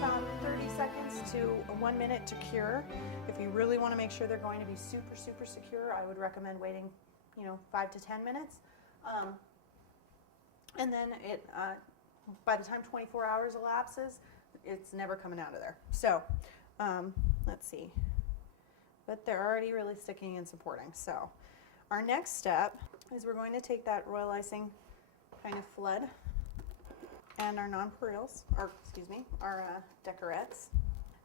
about 30 seconds to 1 minute to cure. If you really want to make sure they're going to be super, super secure, I would recommend waiting, 5 to 10 minutes. And then by the time 24 hours elapses, it's never coming out of there. So let's see. But they're already really sticking and supporting. So our next step is we're going to take that royal icing kind of flood and our nonpareils, or excuse me, our decorates.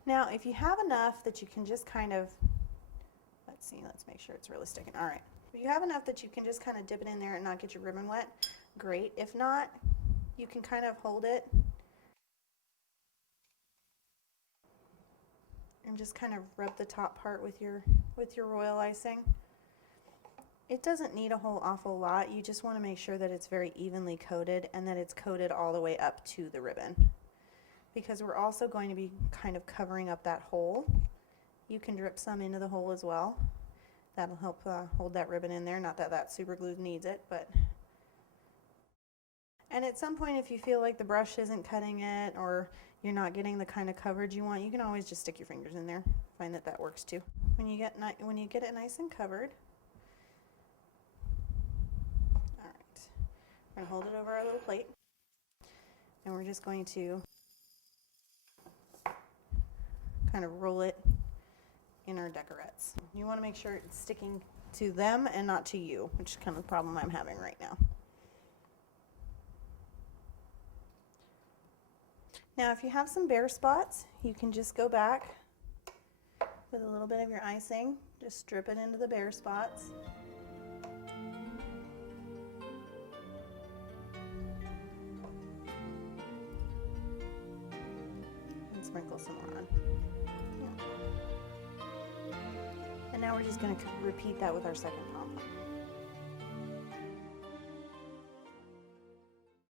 Now, if you have enough that you can just kind of, let's make sure it's really sticking. All right. If you have enough that you can just kind of dip it in there and not get your ribbon wet, great. If not, you can kind of hold it and just kind of rub the top part with your royal icing. It doesn't need a whole awful lot. You just want to make sure that it's very evenly coated and that it's coated all the way up to the ribbon, because we're also going to be kind of covering up that hole. You can drip some into the hole as well. That'll help hold that ribbon in there. Not that that super glue needs it, but. And at some point, if you feel like the brush isn't cutting it or you're not getting the kind of coverage you want, you can always just stick your fingers in there. Find that works too. When you get it nice and covered, all right, we're gonna hold it over our little plate, and we're just going to kind of roll it in our decorates. You want to make sure it's sticking to them and not to you, which is kind of the problem I'm having right now. Now, if you have some bare spots, you can just go back with a little bit of your icing, just drip it into the bare spots. And sprinkle some more on. Yeah. And now we're just going to repeat that with our second pom-pom.